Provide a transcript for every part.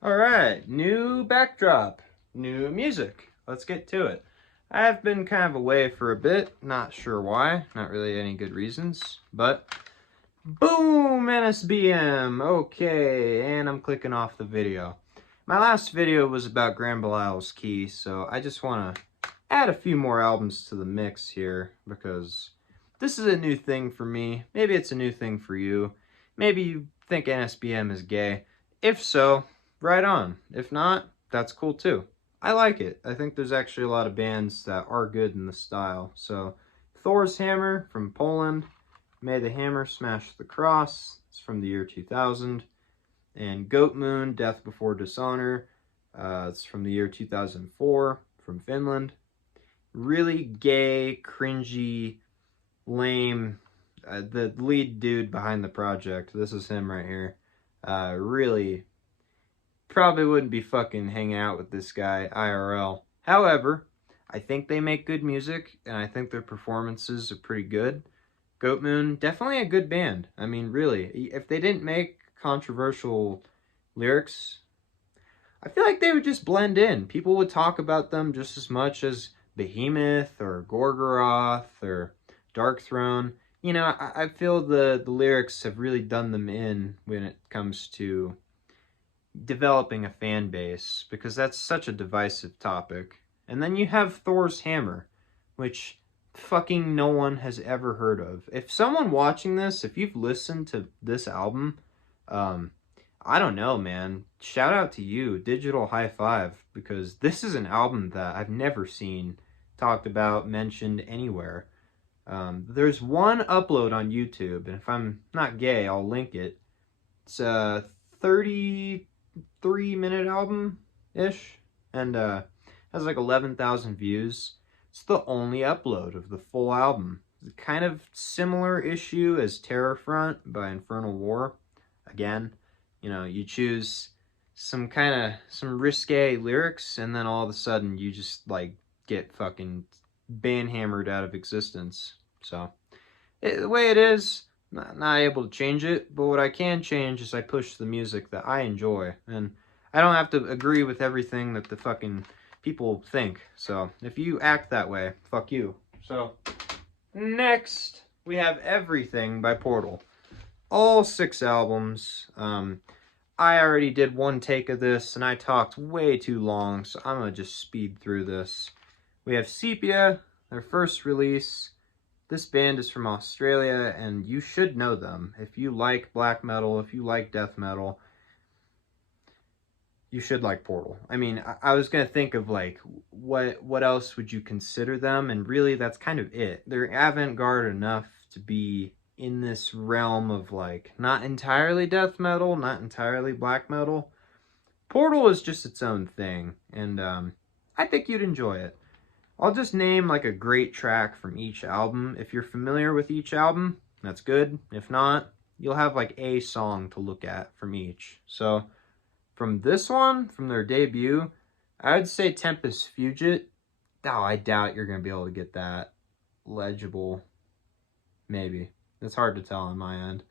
Alright, new backdrop, new music. Let's get to it. I've been kind of away for a bit, not sure why, not really any good reasons, but boom, NSBM, okay, and I'm clicking off the video. My last video was about Grand Belial's Key, so I just want to add a few more albums to the mix here, because this is a new thing for me. Maybe it's a new thing for you. Maybe you think NSBM is gay. If so, right on. If not, that's cool too. I like it. I think there's actually a lot of bands that are good in the style. So, Thor's Hammer from Poland, May the Hammer Smash the Cross, it's from the year 2000, and Goatmoon, Death Before Dishonor, it's from the year 2004, from Finland. Really gay, cringy, lame. The lead dude behind the project, this is him right here, really probably wouldn't be fucking hanging out with this guy IRL. However, I think they make good music, and I think their performances are pretty good. Goatmoon, definitely a good band. I mean, really, if they didn't make controversial lyrics, I feel like they would just blend in. People would talk about them just as much as Behemoth or Gorgoroth or Darkthrone. You know, I feel the lyrics have really done them in when it comes to developing a fan base, because that's such a divisive topic. And then you have Thor's Hammer, which fucking no one has ever heard of. If someone watching this, if you've listened to this album, I don't know, man. Shout out to you, digital high five, because this is an album that I've never seen talked about, mentioned anywhere. There's one upload on YouTube, and if I'm not gay, I'll link it. It's a 33-minute album-ish, and has like 11,000 views. It's the only upload of the full album. It's a kind of similar issue as Terrorfront by Infernal War. Again, you know, you choose some risque lyrics, and then all of a sudden you just like get fucking banhammered out of existence. So the way it is, not able to change it, but what I can change is I push the music that I enjoy, and I don't have to agree with everything that the fucking people think. So if you act that way, fuck you. So next we have Everything by Portal. All 6 albums. I already did one take of this, and I talked way too long, so I'm gonna just speed through this. We have Sepia, their first release. This band is from Australia, and you should know them. If you like black metal, if you like death metal, you should like Portal. I mean, I was gonna think of like, what else would you consider them, and really that's kind of it. They're avant-garde enough to be in this realm of like, not entirely death metal, not entirely black metal. Portal is just its own thing, and I think you'd enjoy it. I'll just name like a great track from each album. If you're familiar with each album, that's good. If not, you'll have like a song to look at from each. So from this one, from their debut, I would say Tempest Fugit. Oh, I doubt you're going to be able to get that legible. Maybe. It's hard to tell on my end.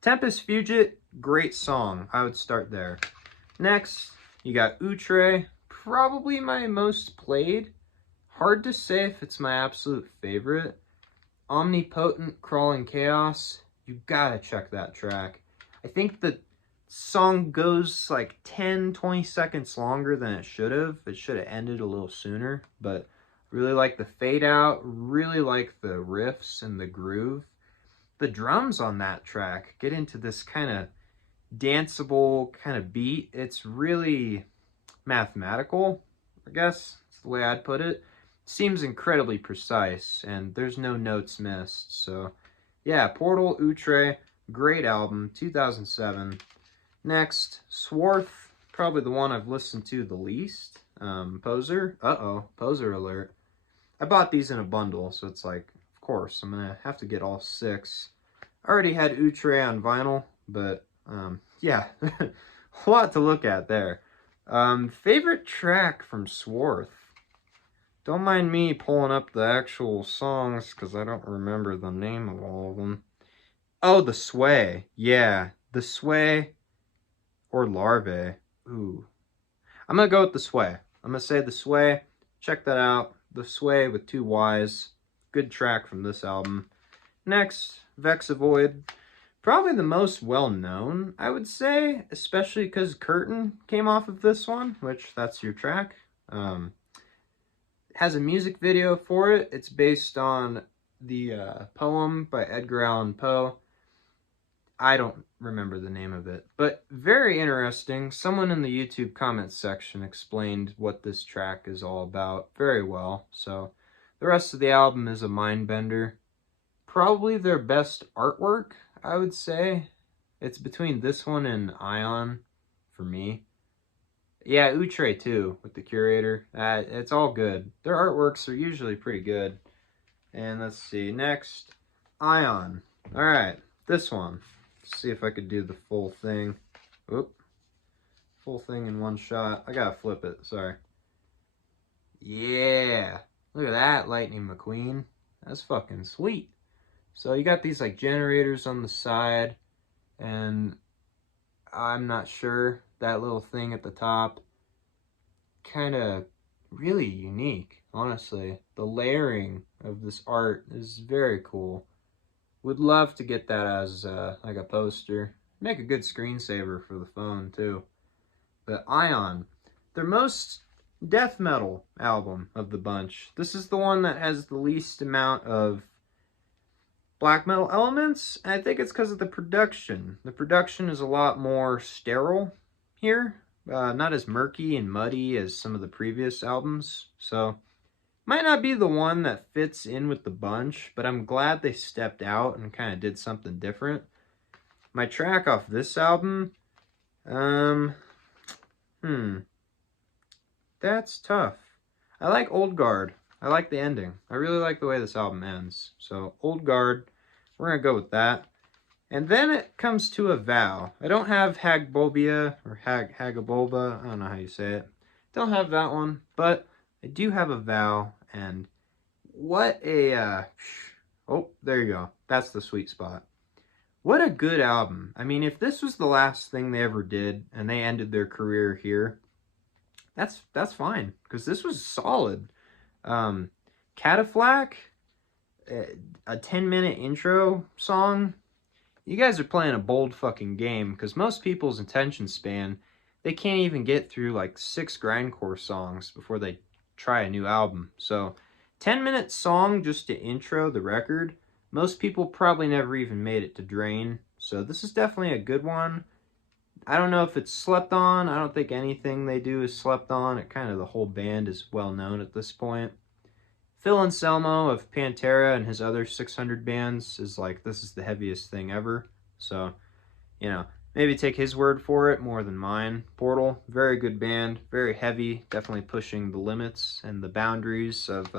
Tempest Fugit, great song. I would start there. Next, you got Outre, probably my most played. Hard to say if it's my absolute favorite. Omnipotent Crawling Chaos, you gotta check that track. I think the song goes like 10-20 seconds longer than it should have. It should have ended a little sooner, but really like the fade out, really like the riffs and the groove. The drums on that track get into this kind of danceable kind of beat. It's really mathematical, I guess is the way I'd put it. Seems incredibly precise, and there's no notes missed. So yeah, Portal, Outre, great album, 2007. Next, Swarth, probably the one I've listened to the least. Poser, Poser alert. I bought these in a bundle, so it's like, of course, I'm gonna have to get all 6. I already had Outre on vinyl, but yeah, a lot to look at there. Favorite track from Swarth? Don't mind me pulling up the actual songs, because I don't remember the name of all of them. Oh, The Sway. Yeah, The Sway or Larvae. Ooh. I'm going to go with The Sway. I'm going to say The Sway. Check that out. The Sway with 2 Ys. Good track from this album. Next, Vexavoid. Probably the most well-known, I would say, especially because Curtain came off of this one, which that's your track. Has a music video for it. It's based on the poem by Edgar Allan Poe. I don't remember the name of it, but very interesting. Someone in the YouTube comments section explained what this track is all about very well. So the rest of the album is a mind bender. Probably their best artwork, I would say. It's between this one and Ion for me. Yeah, Outre too, with the curator. It's all good. Their artworks are usually pretty good. And let's see, next, Ion. Alright, this one. Let's see if I could do the full thing. Oop. Full thing in one shot. I gotta flip it, sorry. Yeah. Look at that, Lightning McQueen. That's fucking sweet. So you got these like generators on the side, and I'm not sure, that little thing at the top, kind of really unique, honestly. The layering of this art is very cool. Would love to get that as like a poster. Make a good screensaver for the phone too. But Ion, their most death metal album of the bunch. This is the one that has the least amount of black metal elements. And I think it's because of the production. The production is a lot more sterile here. Not as murky and muddy as some of the previous albums. So, might not be the one that fits in with the bunch, but I'm glad they stepped out and kind of did something different. My track off this album, that's tough. I like Old Guard. I like the ending. I really like the way this album ends. So, Old Guard, we're going to go with that. And then it comes to a vow. I don't have Hagbobia or Hagabolba. I don't know how you say it. Don't have that one, but I do have a vow. And what a... oh, there you go. That's the sweet spot. What a good album. I mean, if this was the last thing they ever did and they ended their career here, that's fine, because this was solid. Cataflack, a 10-minute intro song. You guys are playing a bold fucking game, because most people's attention span, they can't even get through like 6 grindcore songs before they try a new album. So 10-minute song just to intro the record. Most people probably never even made it to Drain. So this is definitely a good one. I don't know if it's slept on. I don't think anything they do is slept on. It kind of, the whole band is well known at this point. Phil Anselmo of Pantera and his other 600 bands is like, this is the heaviest thing ever. So, you know, maybe take his word for it more than mine. Portal, very good band, very heavy, definitely pushing the limits and the boundaries of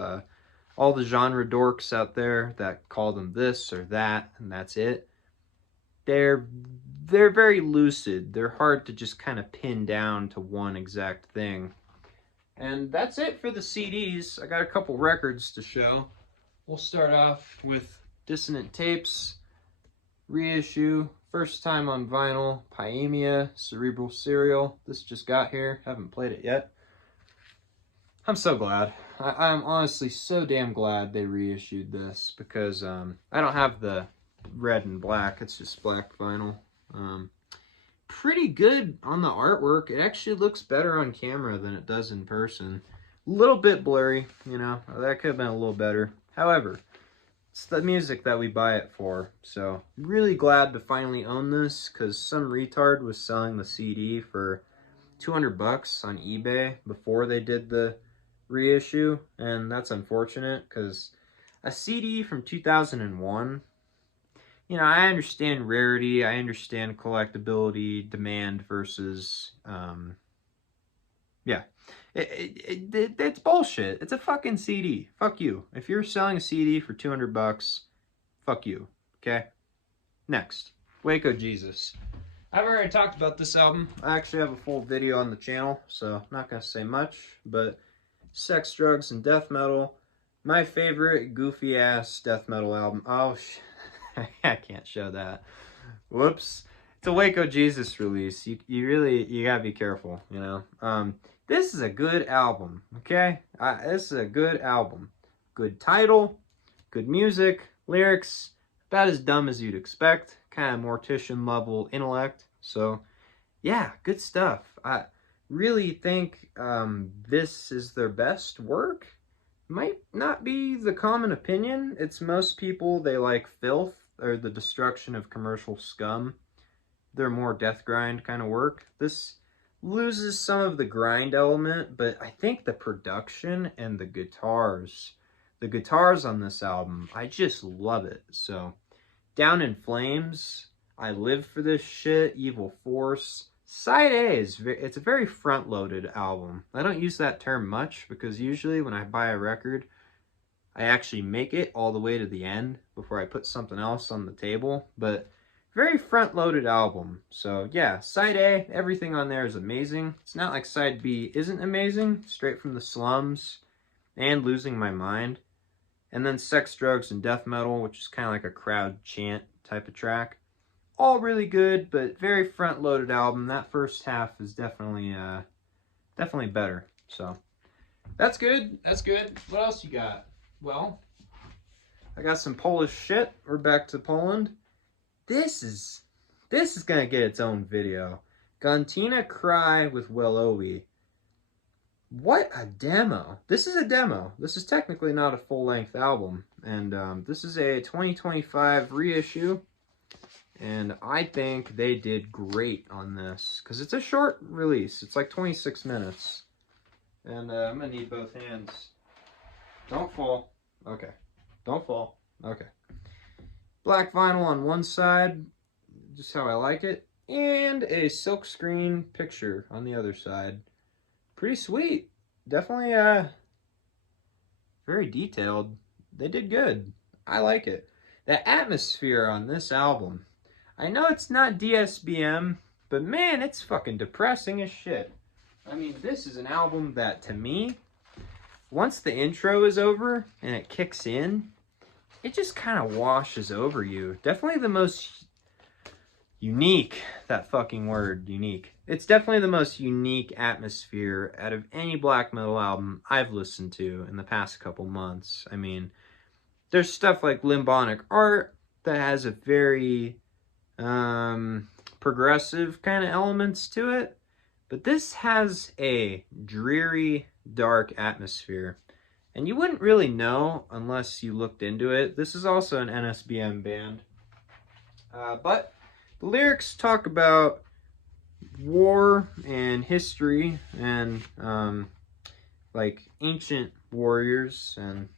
all the genre dorks out there that call them this or that, and that's it. They're very lucid. They're hard to just kind of pin down to one exact thing. And that's it for the CDs. I got a couple records to show. We'll start off with Dissonant Tapes, reissue, first time on vinyl, Paemia, Cerebral Serial. This just got here, haven't played it yet. I'm so glad. I'm honestly so damn glad they reissued this, because I don't have the red and black, it's just black vinyl. Pretty good on the artwork. It actually looks better on camera than it does in person. A little bit blurry, you know, that could have been a little better. However, it's the music that we buy it for. So, really glad to finally own this, because some retard was selling the CD for $200 on eBay before they did the reissue, and that's unfortunate, because a CD from 2001, you know, I understand rarity, I understand collectability, demand versus, yeah. It's bullshit. It's a fucking CD. Fuck you. If you're selling a CD for $200, fuck you. Okay? Next. Waco Jesus. I've already talked about this album. I actually have a full video on the channel, so I'm not going to say much, but sex, drugs, and death metal. My favorite goofy-ass death metal album. Oh, I can't show that. Whoops. a Waco Jesus release. You really, you gotta be careful, you know. This is a good album, okay? This is a good album. Good title, good music, lyrics, about as dumb as you'd expect. Kind of Mortician level intellect. So, yeah, good stuff. I really think this is their best work. Might not be the common opinion. It's most people, they like Filth or the destruction of commercial scum. They're more death grind kind of work. This loses some of the grind element, but I think the production and the guitars on this album, I just love it. So, Down in Flames, I Live for This Shit, Evil Force. Side A it's a very front-loaded album. I don't use that term much because usually when I buy a record, I actually make it all the way to the end before I put something else on the table. But very front-loaded album. So yeah, Side A, everything on there is amazing. It's not like Side B isn't amazing. Straight from the Slums and Losing My Mind. And then Sex, Drugs, and Death Metal, which is kind of like a crowd chant type of track. All really good, but very front-loaded album. That first half is definitely better. So that's good. That's good. What else you got? Well, I got some Polish shit. We're back to Poland. This is gonna get its own video. Gontyna Kry with Welowi. What a demo. This is a demo. This is technically not a full-length album. And this is a 2025 reissue. And I think they did great on this. Because it's a short release. It's like 26 minutes. And I'm going to need both hands. Don't fall. Okay. Don't fall. Okay. Black vinyl on one side. Just how I like it. And a silkscreen picture on the other side. Pretty sweet. Definitely very detailed. They did good. I like it. The atmosphere on this album. I know it's not DSBM, but man, it's fucking depressing as shit. I mean, this is an album that, to me, once the intro is over and it kicks in, it just kind of washes over you. Definitely the most unique, that fucking word, unique. It's definitely the most unique atmosphere out of any black metal album I've listened to in the past couple months. I mean, there's stuff like Limbonic Art that has a very progressive kind of elements to it, but this has a dreary, dark atmosphere, and you wouldn't really know unless you looked into it. This is also an NSBM band, but the lyrics talk about war and history and like ancient warriors, and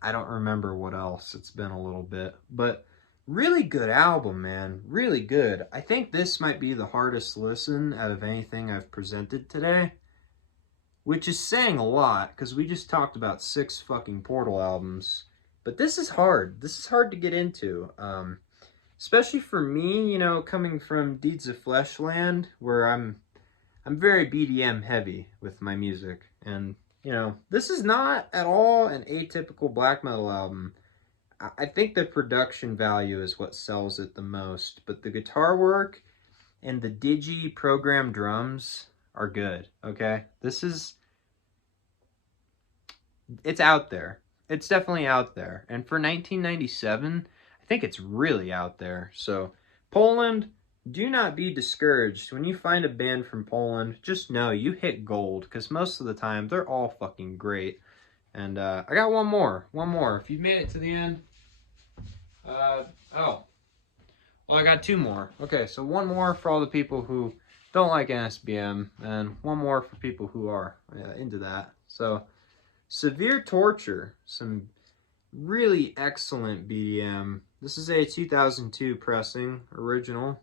I don't remember what else. It's been a little bit, but really good album, man. Really good. I think this might be the hardest listen out of anything I've presented today, which is saying a lot because we just talked about 6 fucking Portal albums. But this is hard. This is hard to get into. Especially for me, you know, coming from Deeds of Fleshland, where I'm very BDM heavy with my music. And, you know, this is not at all an atypical black metal album. I think the production value is what sells it the most, but the guitar work and the digi program drums are good, okay? It's out there. It's definitely out there. And for 1997, I think it's really out there. So, Poland, do not be discouraged. When you find a band from Poland, just know you hit gold, because most of the time, they're all fucking great. And I got one more. If you've made it to the end. Well, I got 2 more. Okay, so one more for all the people who don't like NSBM, and one more for people who are into that. So, Severe Torture, some really excellent BDM. This is a 2002 pressing, original.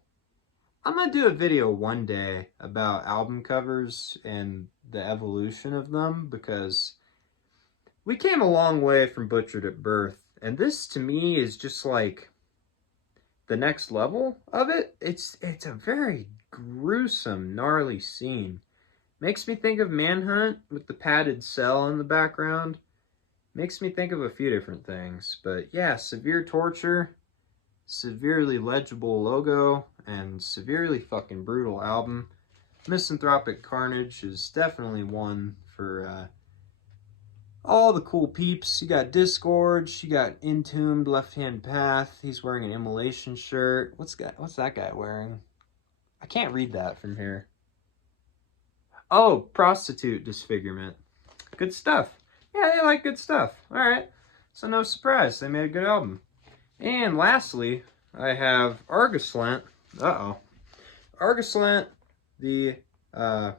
I'm going to do a video one day about album covers and the evolution of them, because we came a long way from Butchered at Birth. And this, to me, is just like the next level of it. It's a very gruesome, gnarly scene. Makes me think of Manhunt with the padded cell in the background. Makes me think of a few different things. But yeah, Severe Torture. severely legible logo and severely fucking brutal album. Misanthropic Carnage is definitely one for all the cool peeps. You got Disgorge, you got Entombed, Left Hand Path. He's wearing an Immolation shirt. What's that guy wearing? I can't read that from here. Oh, Prostitute Disfigurement. Good stuff. Yeah, they like good stuff. Alright. So no surprise, they made a good album. And lastly, I have Argoslant. Uh-oh. Argoslant, the, what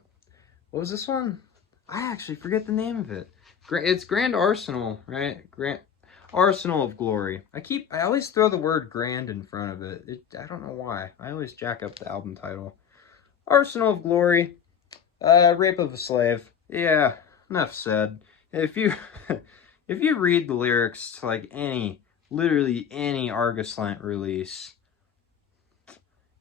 was this one? I actually forget the name of it. It's Grand Arsenal, right? Grand Arsenal of Glory. I always throw the word grand in front of it. I don't know why. I always jack up the album title. Arsenal of Glory. Rape of a Slave. Yeah, enough said. If you if you read the lyrics to like literally any Argoslant release,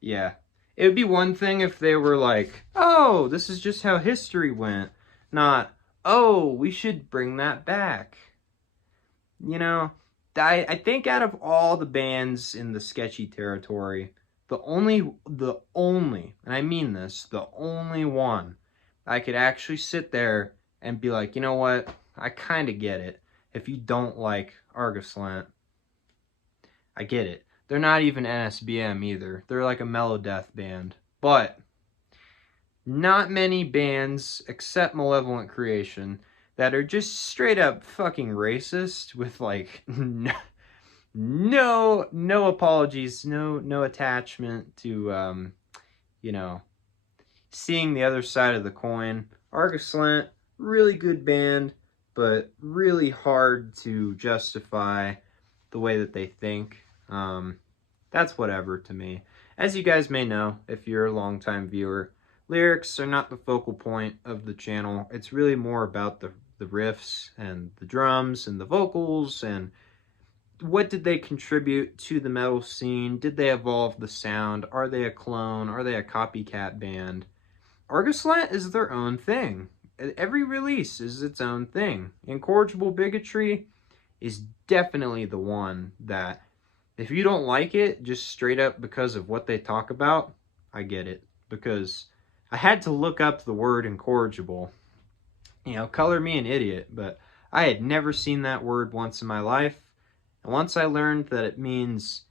yeah. It would be one thing if they were like, oh, this is just how history went. Not, oh, we should bring that back. You know, I think out of all the bands in the sketchy territory, the only, and I mean this, the only one I could actually sit there and be like, you know what, I kind of get it. If you don't like Argoslant, I get it. They're not even NSBM either. They're like a mellow death band. But not many bands, except Malevolent Creation, that are just straight up fucking racist with like no apologies, no attachment to you know, seeing the other side of the coin. Argoslant, really good band, but really hard to justify the way that they think. That's whatever to me. As you guys may know, if you're a longtime viewer, lyrics are not the focal point of the channel. It's really more about the riffs and the drums and the vocals and what did they contribute to the metal scene? Did they evolve the sound? Are they a clone? Are they a copycat band? Argoslant is their own thing. Every release is its own thing. Incorrigible Bigotry is definitely the one that, if you don't like it just straight up because of what they talk about, I get it. Because I had to look up the word incorrigible. You know, color me an idiot, but I had never seen that word once in my life. And once I learned that it means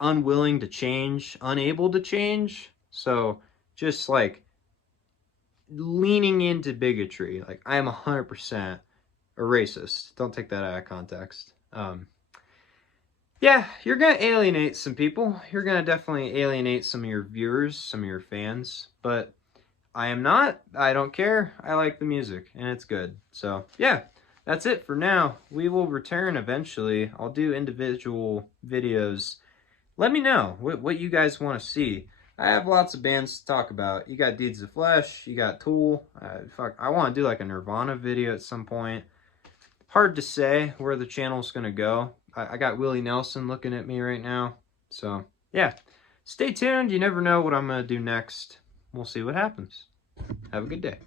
unwilling to change, unable to change, so just like leaning into bigotry. Like, I am 100% a racist. Don't take that out of context. Yeah, you're going to alienate some people. You're going to definitely alienate some of your viewers, some of your fans. But I am not. I don't care. I like the music, and it's good. So, yeah, that's it for now. We will return eventually. I'll do individual videos. Let me know what you guys want to see. I have lots of bands to talk about. You got Deeds of Flesh. You got Tool. I want to do like a Nirvana video at some point. Hard to say where the channel's going to go. I got Willie Nelson looking at me right now. So, yeah. Stay tuned. You never know what I'm going to do next. We'll see what happens. Have a good day.